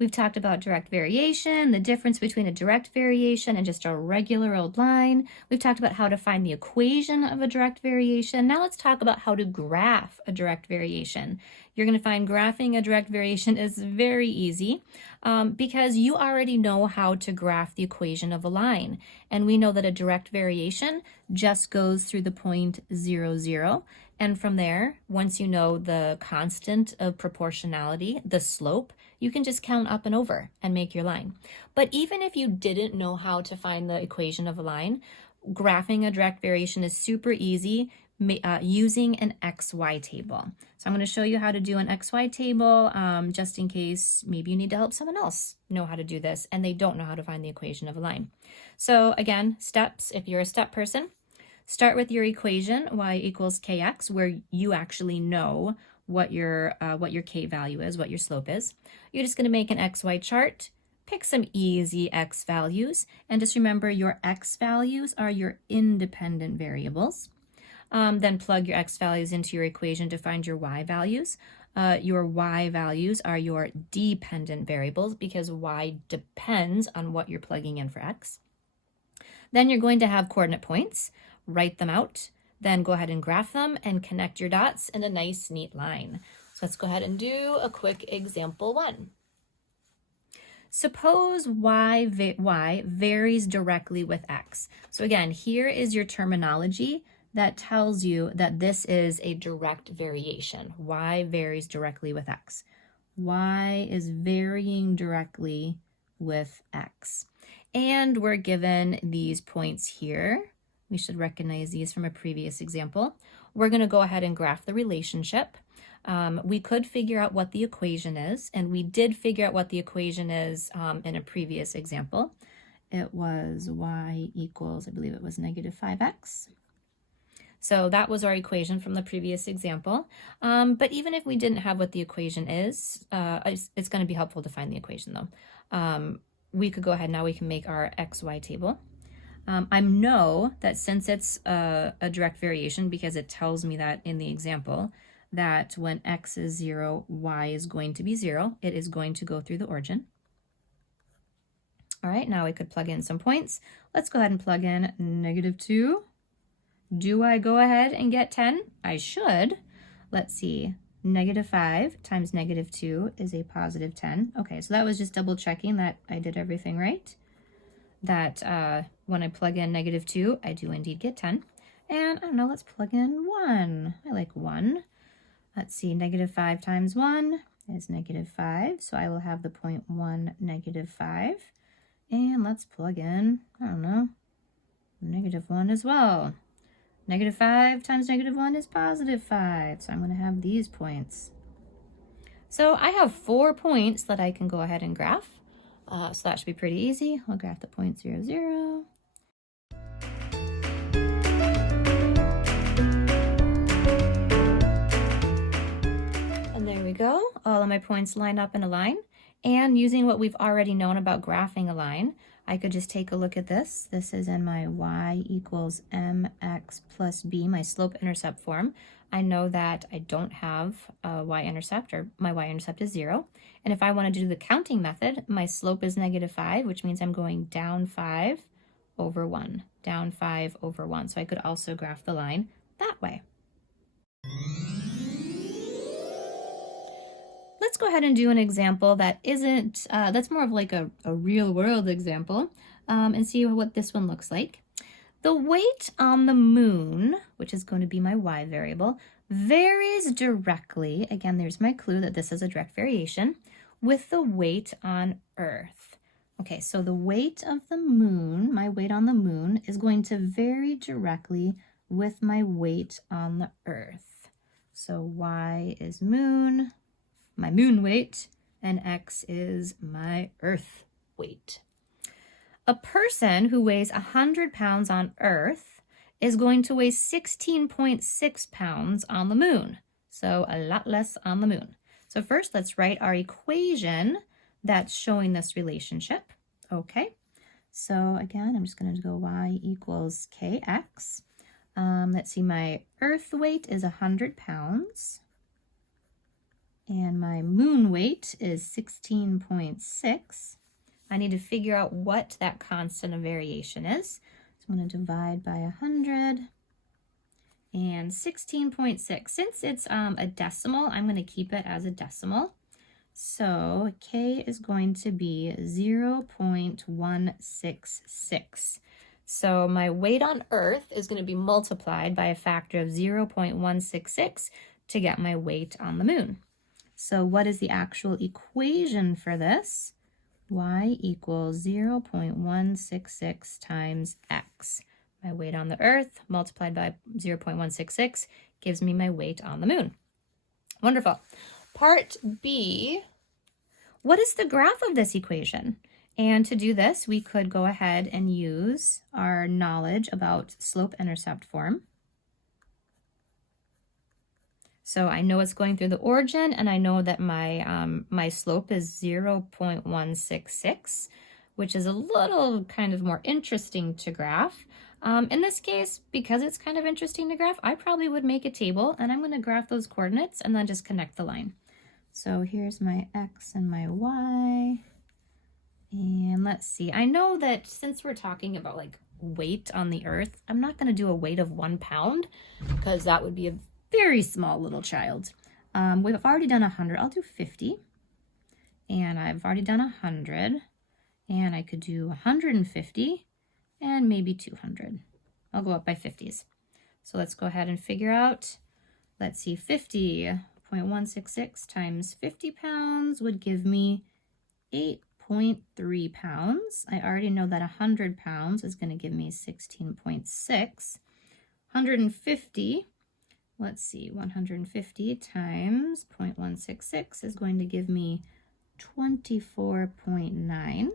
We've talked about direct variation, the difference between a direct variation and just a regular old line. We've talked about how to find the equation of a direct variation. Now let's talk about how to graph a direct variation. You're going to find graphing a direct variation is very easy because you already know how to graph the equation of a line. And we know that a direct variation just goes through the point 0, 0. And from there, once you know the constant of proportionality, the slope, you can just count up and over and make your line. But even if you didn't know how to find the equation of a line, graphing a direct variation is super easy using an XY table. So I'm going to show you how to do an XY table just in case maybe you need to help someone else know how to do this and they don't know how to find the equation of a line. So again, steps, if you're a step person, start with your equation, y equals kx, where you actually know what your k value is, what your slope is. You're just going to make an xy chart, pick some easy x values, and just remember your x values are your independent variables. Then plug your x values into your equation to find your y values. Your y values are your dependent variables because y depends on what you're plugging in for x. Then you're going to have coordinate points. Write them out, then go ahead and graph them and connect your dots in a nice, neat line. So let's go ahead and do a quick example 1. Suppose y varies directly with x. So again, here is your terminology that tells you that this is a direct variation. Y varies directly with x. Y is varying directly with x. And we're given these points here. We should recognize these from a previous example. We're going to go ahead and graph the relationship. We could figure out what the equation is, and we did figure out what the equation is in a previous example. It was y equals, I believe it was negative 5x. So that was our equation from the previous example. But even if we didn't have what the equation is, it's going to be helpful to find the equation though. We could go ahead now, we can make our XY table. I know that since it's a direct variation, because it tells me that in the example, that when x is 0, y is going to be 0. It is going to go through the origin. All right, now we could plug in some points. Let's go ahead and plug in negative 2. Do I go ahead and get 10? I should. Let's see. Negative 5 times negative 2 is a positive 10. Okay, so that was just double checking that I did everything right. That when I plug in negative 2, I do indeed get 10. And I don't know, let's plug in 1. I like 1. Let's see, negative 5 times 1 is negative 5. So I will have the point 1, negative 5. And let's plug in, I don't know, negative 1 as well. Negative 5 times negative 1 is positive 5. So I'm going to have these points. So I have 4 points that I can go ahead and graph. So that should be pretty easy. I'll graph the point 0, 0. And there we go. All of my points line up in a line. And using what we've already known about graphing a line, I could just take a look at this. This is in my y equals mx plus b, my slope-intercept form. I know that I don't have a y-intercept, or my y-intercept is 0. And if I want to do the counting method, my slope is negative 5, which means I'm going down 5 over 1, down 5 over 1. So I could also graph the line that way. Let's go ahead and do an example that isn't, that's more of like a real world example, and see what this one looks like. The weight on the moon, which is going to be my y variable, varies directly, again, there's my clue that this is a direct variation, with the weight on Earth. Okay, so the weight of the moon, my weight on the moon, is going to vary directly with my weight on the Earth. So y is moon, my moon weight, and x is my Earth weight. A person who weighs 100 pounds on Earth is going to weigh 16.6 pounds on the moon. So a lot less on the moon. So first, let's write our equation that's showing this relationship. Okay, so again, I'm just going to go y equals kx. Let's see, my Earth weight is 100 pounds. and my moon weight is 16.6. I need to figure out what that constant of variation is. So I'm going to divide by 100 and 16.6. Since it's a decimal, I'm going to keep it as a decimal. So K is going to be 0.166. So my weight on Earth is going to be multiplied by a factor of 0.166 to get my weight on the moon. So what is the actual equation for this? Y equals 0.166 times x. My weight on the Earth multiplied by 0.166 gives me my weight on the moon. Wonderful. Part B, what is the graph of this equation? And to do this, we could go ahead and use our knowledge about slope-intercept form. So I know it's going through the origin, and I know that my slope is 0.166, which is a little kind of more interesting to graph. In this case, because it's kind of interesting to graph, I probably would make a table, and I'm going to graph those coordinates and then just connect the line. So here's my x and my y. And let's see, I know that since we're talking about like weight on the Earth, I'm not going to do a weight of 1 pound because that would be a very small little child. We've already done 100. I'll do 50. And I've already done 100. And I could do 150 and maybe 200. I'll go up by 50s. So let's go ahead and figure out, let's see, 50.166 times 50 pounds would give me 8.3 pounds. I already know that 100 pounds is going to give me 16.6. 150, let's see, 150 times 0.166 is going to give me 24.9.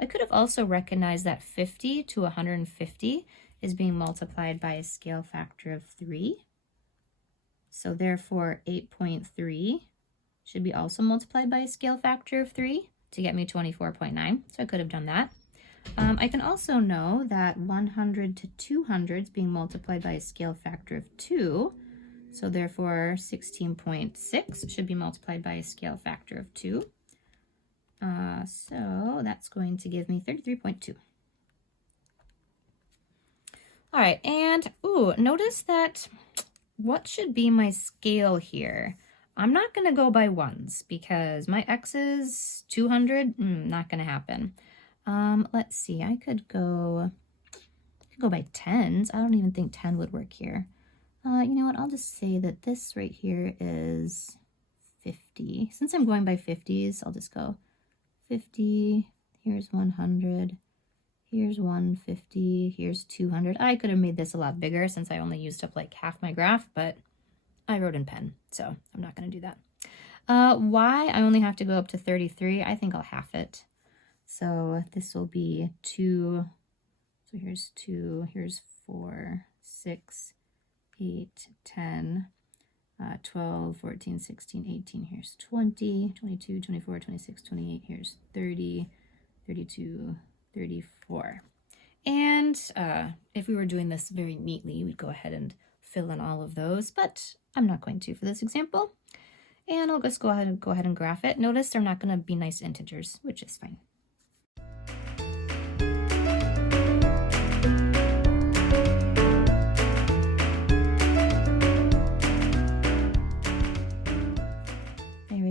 I could have also recognized that 50 to 150 is being multiplied by a scale factor of 3. So therefore 8.3 should be also multiplied by a scale factor of 3 to get me 24.9. So I could have done that. I can also know that 100 to 200 is being multiplied by a scale factor of 2. So therefore 16.6 should be multiplied by a scale factor of 2. So that's going to give me 33.2. All right, and notice that what should be my scale here? I'm not going to go by ones because my x is 200. Not going to happen. Let's see, I could go by tens. I don't even think 10 would work here. You know what? I'll just say that this right here is 50. Since I'm going by 50s, I'll just go 50, here's 100, here's 150, here's 200. I could have made this a lot bigger since I only used up like half my graph, but I wrote in pen, so I'm not going to do that. Y, I only have to go up to 33. I think I'll half it. So this will be 2, so here's 2, here's 4, 6, 8, 10, 12, 14, 16, 18, here's 20, 22, 24, 26, 28, here's 30, 32, 34. And if we were doing this very neatly, we'd go ahead and fill in all of those, but I'm not going to for this example. And I'll just go ahead and graph it. Notice they're not going to be nice integers, which is fine.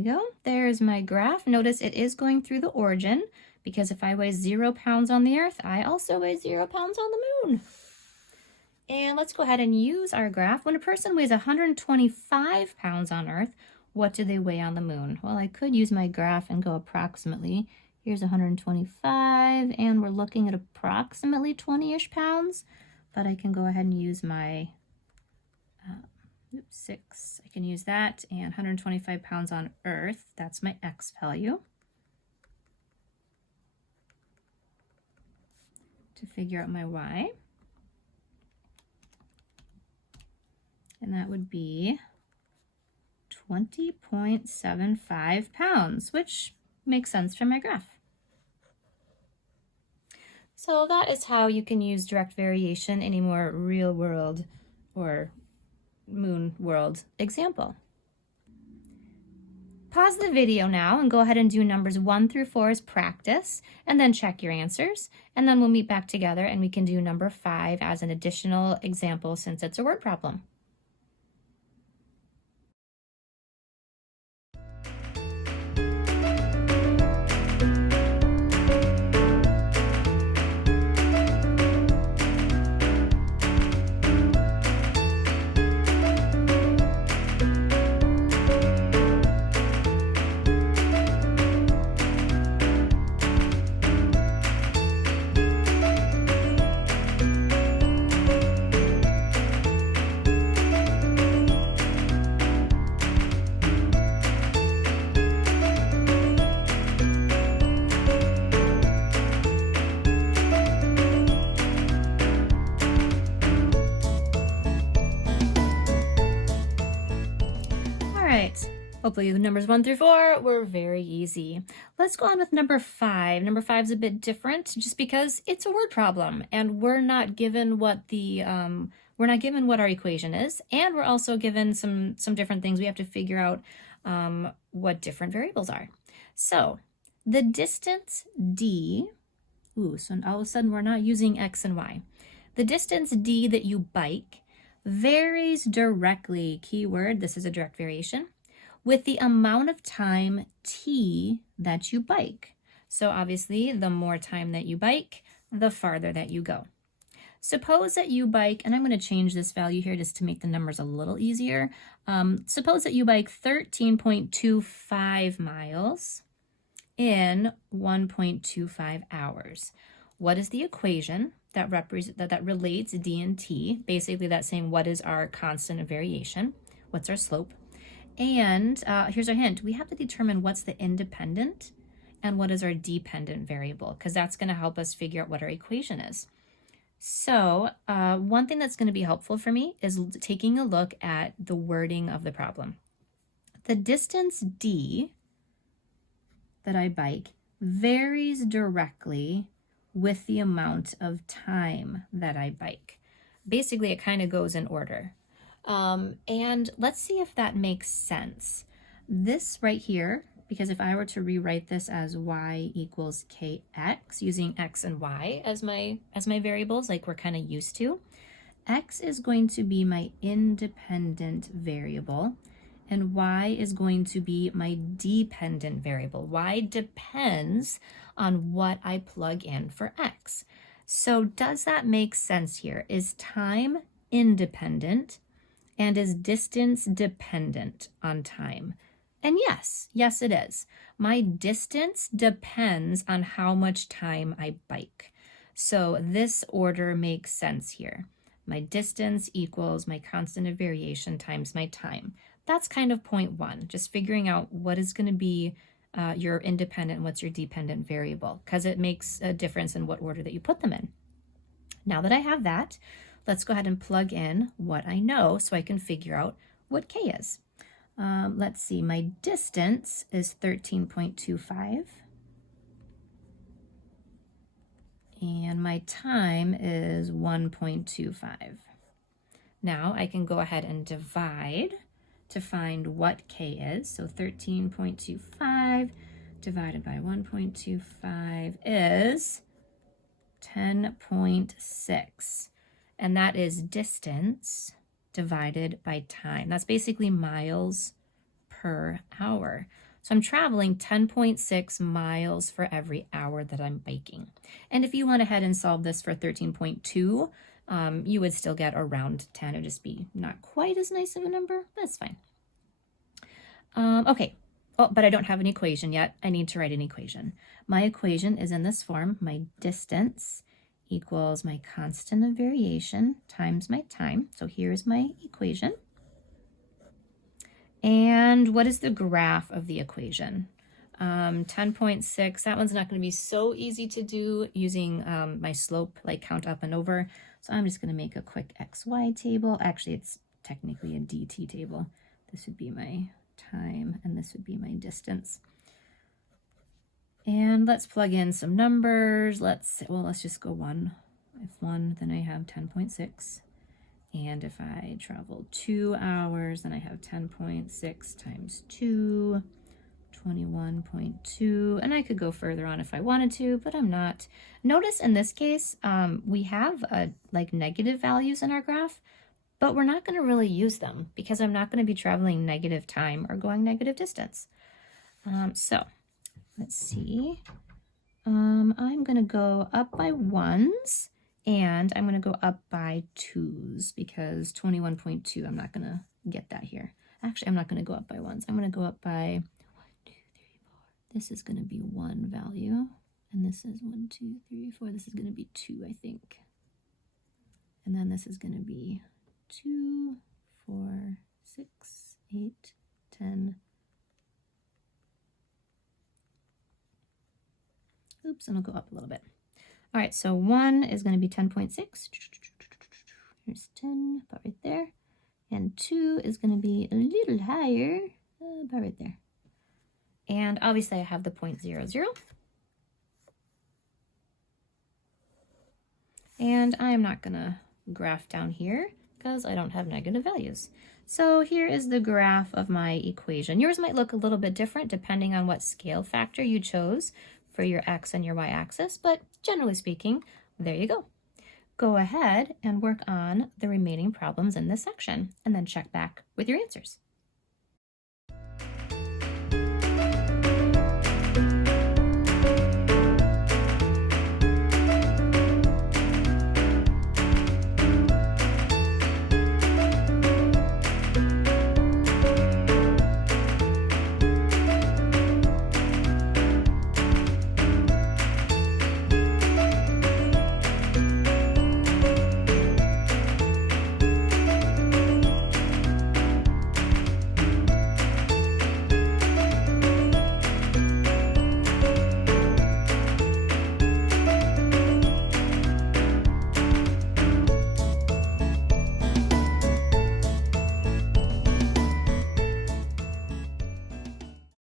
Go. There's my graph. Notice it is going through the origin because if I weigh 0 pounds on the Earth, I also weigh 0 pounds on the moon. And let's go ahead and use our graph. When a person weighs 125 pounds on Earth, what do they weigh on the moon? Well, I could use my graph and go approximately. Here's 125, and we're looking at approximately 20-ish pounds, but I can go ahead and use my 6. I can use that, and 125 pounds on Earth, that's my X value. To figure out my Y. And that would be 20.75 pounds, which makes sense from my graph. So that is how you can use direct variation in a more real world or moon world example. Pause the video now and go ahead and do numbers 1 through 4 as practice, and then check your answers. And then we'll meet back together and we can do number 5 as an additional example since it's a word problem. Hopefully the numbers 1 through 4 were very easy. Let's go on with number 5. Number 5 is a bit different just because it's a word problem and we're not given what our equation is, and we're also given some different things. We have to figure out what different variables are. So the distance d, so all of a sudden we're not using x and y. The distance d that you bike varies directly, keyword, this is a direct variation, with the amount of time t that you bike. So obviously, the more time that you bike, the farther that you go. Suppose that you bike, and I'm going to change this value here just to make the numbers a little easier. Suppose that you bike 13.25 miles in 1.25 hours. What is the equation that relates d and t? Basically, that's saying what is our constant of variation? What's our slope? And here's our hint. We have to determine what's the independent and what is our dependent variable, because that's going to help us figure out what our equation is. So one thing that's going to be helpful for me is taking a look at the wording of the problem. The distance d that I bike varies directly with the amount of time that I bike. Basically, it kind of goes in order. And let's see if that makes sense. This right here, because if I were to rewrite this as y equals kx, using x and y as my variables, like we're kind of used to, x is going to be my independent variable, and y is going to be my dependent variable. Y depends on what I plug in for x. So does that make sense here? Is time independent? And is distance dependent on time? And yes, it is. My distance depends on how much time I bike. So this order makes sense here. My distance equals my constant of variation times my time. That's kind of point 1, just figuring out what is going to be your independent and what's your dependent variable, because it makes a difference in what order that you put them in. Now that I have that, let's go ahead and plug in what I know so I can figure out what k is. Let's see, my distance is 13.25. And my time is 1.25. Now I can go ahead and divide to find what k is. So 13.25 divided by 1.25 is 10.6. And that is distance divided by time. That's basically miles per hour. So I'm traveling 10.6 miles for every hour that I'm biking. And if you went ahead and solved this for 13.2, you would still get around 10. It would just be not quite as nice of a number. That's fine. Okay. Oh, but I don't have an equation yet. I need to write an equation. My equation is in this form. My distance equals my constant of variation times my time. So here's my equation. And what is the graph of the equation? 10.6, that one's not going to be so easy to do using my slope, like count up and over. So I'm just going to make a quick XY table. Actually, it's technically a DT table. This would be my time, and this would be my distance. And let's plug in some numbers. Let's just go 1. If 1, then I have 10.6. And if I travel 2 hours, then I have 10.6 times 2. 21.2, and I could go further on if I wanted to, but I'm not. Notice in this case, we have like negative values in our graph, but we're not going to really use them because I'm not going to be traveling negative time or going negative distance. So let's see. I'm going to go up by 1s, and I'm going to go up by 2s because 21.2, I'm not going to get that here. Actually, I'm not going to go up by 1s. I'm going to go up by 1, 2, 3, 4. This is going to be 1 value, and this is 1, 2, 3, 4. This is going to be 2, I think. And then this is going to be 2, 4, 6, 8, 10. Oops, and I'll go up a little bit. All right, so 1 is going to be 10.6. Here's 10, about right there. And 2 is going to be a little higher, about right there. And obviously I have the 0.00. And I'm not going to graph down here because I don't have negative values. So here is the graph of my equation. Yours might look a little bit different depending on what scale factor you chose for your x and your y-axis, but generally speaking, there you go. Go ahead and work on the remaining problems in this section and then check back with your answers.